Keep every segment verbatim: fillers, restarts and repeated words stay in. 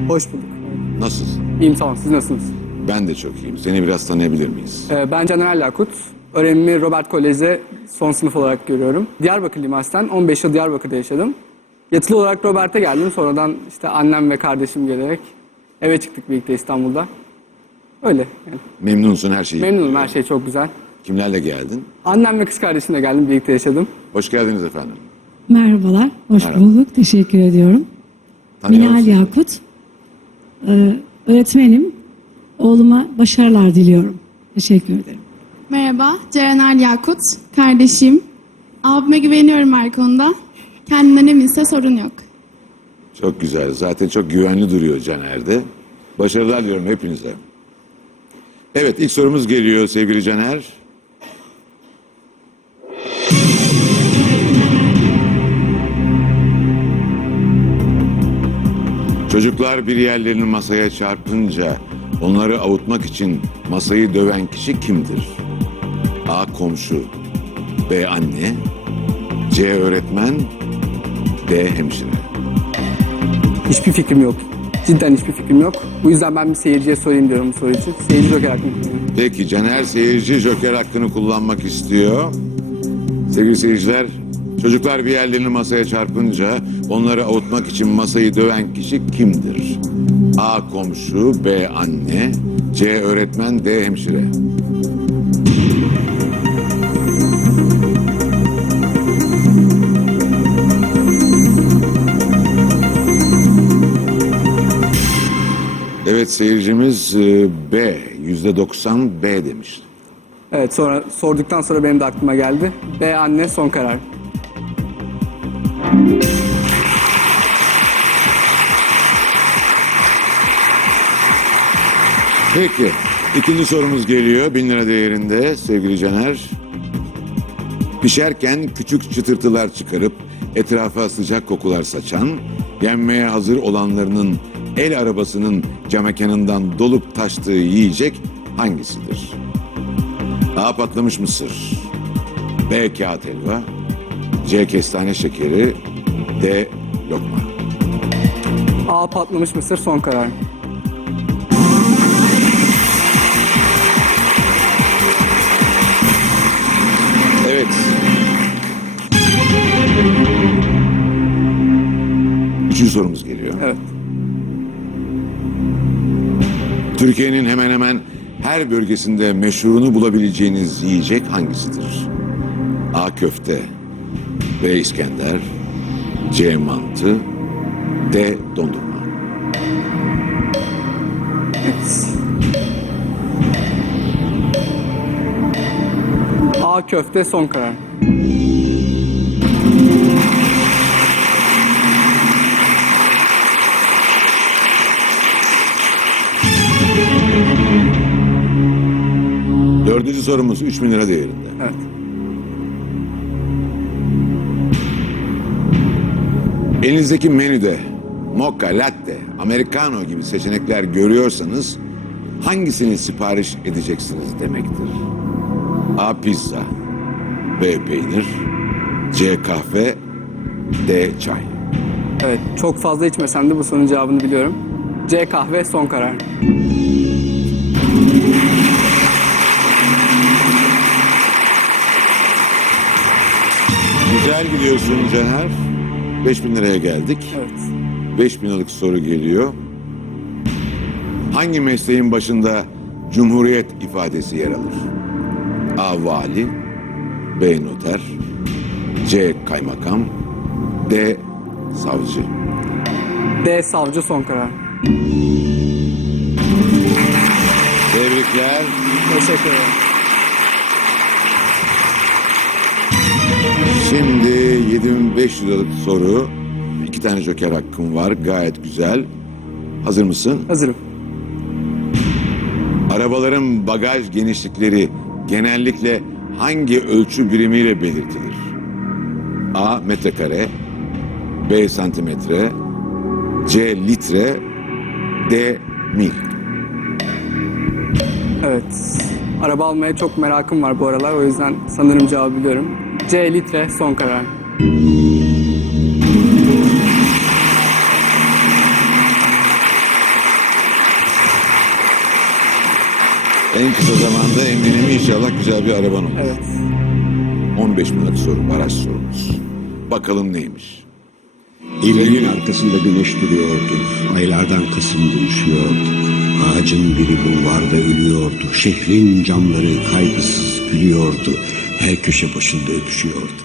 Hoş bulduk. Nasılsın? İyiyim, sağ olun. Siz nasılsınız? Ben de çok iyiyim. Seni biraz tanıyabilir miyiz? Ee, ben Caner Yakut. Öğrenimi Robert Kolej'de son sınıf olarak görüyorum. Diyarbakırlıyım aslen. on beş yıl Diyarbakır'da yaşadım. Yatılı olarak Robert'e geldim. Sonradan işte annem ve kardeşim gelerek eve çıktık birlikte İstanbul'da. Öyle yani. Memnunsun her şeyi. Memnunum, her şey çok güzel. Kimlerle geldin? Annem ve kız kardeşimle geldim, birlikte yaşadım. Hoş geldiniz efendim. Merhabalar, hoş Merhaba. bulduk. Teşekkür ediyorum. Tanıyor Minal musun? Yakut. Ee, öğretmenim. Oğluma başarılar diliyorum. Teşekkür ederim. Merhaba, Ceren Yakut, kardeşim. Abime güveniyorum her konuda. Kendinden eminse sorun yok. Çok güzel. Zaten çok güvenli duruyor Caner'de. Başarılar diliyorum hepinize. Evet, ilk sorumuz geliyor sevgili Caner. Çocuklar bir yerlerini masaya çarpınca onları avutmak için masayı döven kişi kimdir? A. Komşu, B. Anne, C. Öğretmen, D. Hemşire. Hiçbir fikrim yok. Cidden hiçbir fikrim yok. Bu yüzden ben bir seyirciye sorayım diyorum bu soru için. Seyirci joker hakkını kullanıyorum. Peki Caner seyirci joker hakkını kullanmak istiyor. Sevgili seyirciler, çocuklar bir yerlerini masaya çarpınca onları avutmak için masayı döven kişi kimdir? A. Komşu, B. Anne, C. Öğretmen, D. Hemşire. Evet seyircimiz e, B, yüzde doksan B demiş. Evet, sonra sorduktan sonra benim de aklıma geldi. B anne, son karar. Peki, ikinci sorumuz geliyor. Bin lira değerinde sevgili Caner. Pişerken küçük çıtırtılar çıkarıp etrafa sıcak kokular saçan, yenmeye hazır olanlarının el arabasının camekanından dolup taştığı yiyecek hangisidir? A. Patlamış mısır, B. Kağıt helva, C. Kestane şekeri, D. Lokma. A patlamış mısır, son karar. Evet. Üçüncü sorumuz geliyor. Evet. Türkiye'nin hemen hemen her bölgesinde meşhurunu bulabileceğiniz yiyecek hangisidir? A. Köfte, B. İskender, C. Mantı, D. Dondurma. Evet. A köfte, son karar. Dördüncü sorumuz üç bin lira değerinde. Evet. Elinizdeki menüde mocha, latte, americano gibi seçenekler görüyorsanız hangisini sipariş edeceksiniz demektir? A. Pizza, B. Peynir, C. Kahve, D. Çay. Evet, çok fazla içmesem de bu sorunun cevabını biliyorum. C kahve, son karar. Güzel gidiyorsun Caner. beş bin liraya geldik. Evet. beş bin liralık soru geliyor. Hangi mesleğin başında Cumhuriyet ifadesi yer alır? A. Vali, B. Noter, C. Kaymakam, D. Savcı. D savcı, son karar. Tebrikler. Teşekkür ederim. Şimdi yedi bin beş yüz liralık soru. İki tane joker hakkım var. Gayet güzel. Hazır mısın? Hazırım. Arabaların bagaj genişlikleri genellikle hangi ölçü birimiyle belirtilir? A. Metrekare, B. Santimetre, C. Litre, D. Mil. Evet. Araba almaya çok merakım var bu aralar. O yüzden sanırım cevabı biliyorum. C litre, son karar. En kısa zamanda eminim inşallah güzel bir araban olur. Evet. on beş binlik soru, baraj sorumuz. Bakalım neymiş? Evinin arkasında güneş duruyordu. Aylardan Kasım'da üşüyordu. Ağacın biri bulvarda ölüyordu. Şehrin camları kaygısız gülüyordu. Her köşe başında öpüşüyordu.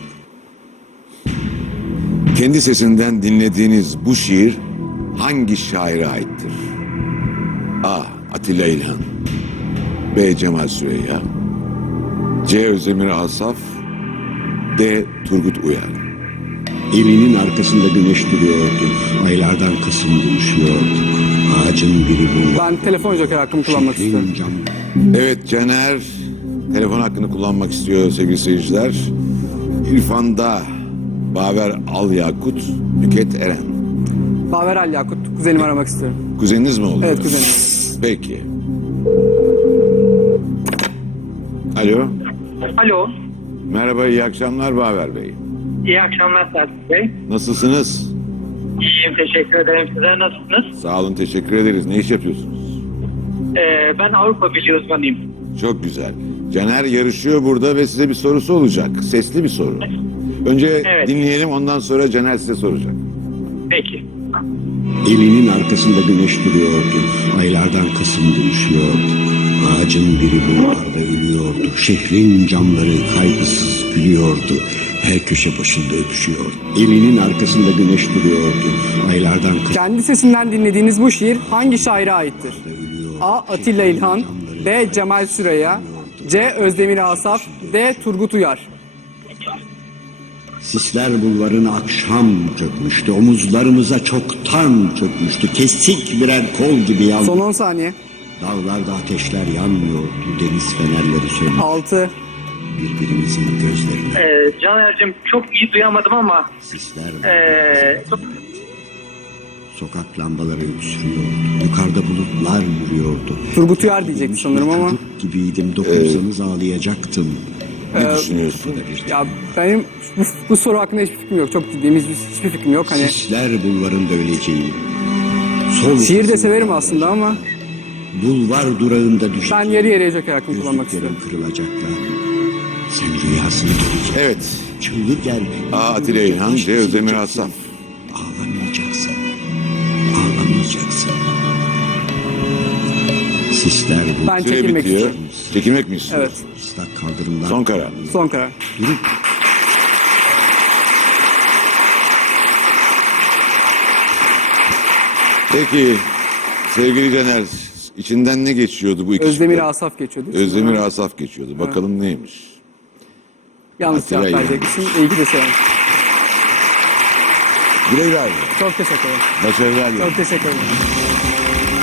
Kendi sesinden dinlediğiniz bu şiir hangi şaire aittir? A. Atilla İlhan, B. Cemal Süreyya, C. Özdemir Asaf, D. Turgut Uyar. Evinin arkasında güneş duruyordu. Aylardan Kasım'da üşüyordu. Ağacın biri bulvarda. Ben telefon joker hakkımı kullanmak istiyorum. Şehrin cam... Evet, Caner telefon hakkını kullanmak istiyor sevgili seyirciler. İrfan'da Baver Al Yakut, Nüket Eren. Baver Al Yakut. Kuzenimi aramak istiyorum. Kuzeniniz mi oldu? Evet, kuzenim. Peki. Alo. Alo, Merhaba, iyi akşamlar Baver Bey. iyi akşamlar Serhat Bey. Nasılsınız? İyiyim, teşekkür ederim. Sizler nasılsınız? Sağ olun, teşekkür ederiz. Ne iş yapıyorsunuz? Ee, ben Avrupa Birliği uzmanıyım. Çok güzel. Caner yarışıyor burada ve size bir sorusu olacak. Sesli bir soru. Önce Evet. dinleyelim, ondan sonra Caner size soracak. Peki. Evinin arkasında güneş duruyordu. Aylardan Kasım'da üşüyordu. Ağacın biri bulvarda ölüyordu. Şehrin camları kaygısız gülüyordu. Her köşe başında öpüşüyordu. Evinin arkasında güneş duruyordu. Aylardan Kasım'da Kendi sesinden dinlediğiniz bu şiir hangi şaire aittir? ölüyordu. A. Atilla İlhan, B. Cemal Süreyya, C. Özdemir Asaf, D. Turgut Uyar. Sisler bulvarına akşam çökmüştü. Omuzlarımıza çoktan çökmüştü. Kesik birer kol gibi yandı. Son on saniye. Dağlarda ateşler yanmıyordu. Deniz fenerleri sönmüş. altı. Birbirimizin gözlerine. Ee, Caner'cim çok iyi duyamadım ama Sisler ee, sokak lambaları öksürüyordu. Yukarıda bulutlar yürüyordu. Turgut Uyar diyecekti Bir sanırım ama. çocuk gibiydim. Dokunsanız ağlayacaktım. Ne düşünüyorsun? Ya benim bu, bu soru hakkında hiçbir fikrim yok. Çok ciddiyim. Hiçbir, hiçbir fikrim yok. Hani Sisler bulvarında öleceğim. Sol şiir de kesim- severim aslında ama Bulvar durağında düştüm. ben yarı yarıya joker hakkımı kullanmak istiyorum. Gözlüklerim kırılacaklar. Sen rüyasını göreceksin. Evet. Çığlık gel. A. Atilla İlhan, C. Özdemir Asaf. Ağlamayacaksın. Ağlamayacaksın. Sisler bu. Ben Süre çekilmek bitiyor. istiyorum. Çekilmek mi istiyorsun? Evet. Islak kaldırımlar. Son karar. Son karar. Peki sevgili Caner, içinden ne geçiyordu bu iki Özdemir şıkta? Asaf geçiyordu. Özdemir Asaf geçiyordu. Bakalım neymiş? Yanlış Atilla cevap İlhan. vereceksin. İyi ki de severim. Güle güle abi. Çok teşekkür ederim. Başarılar. Çok teşekkür ederim.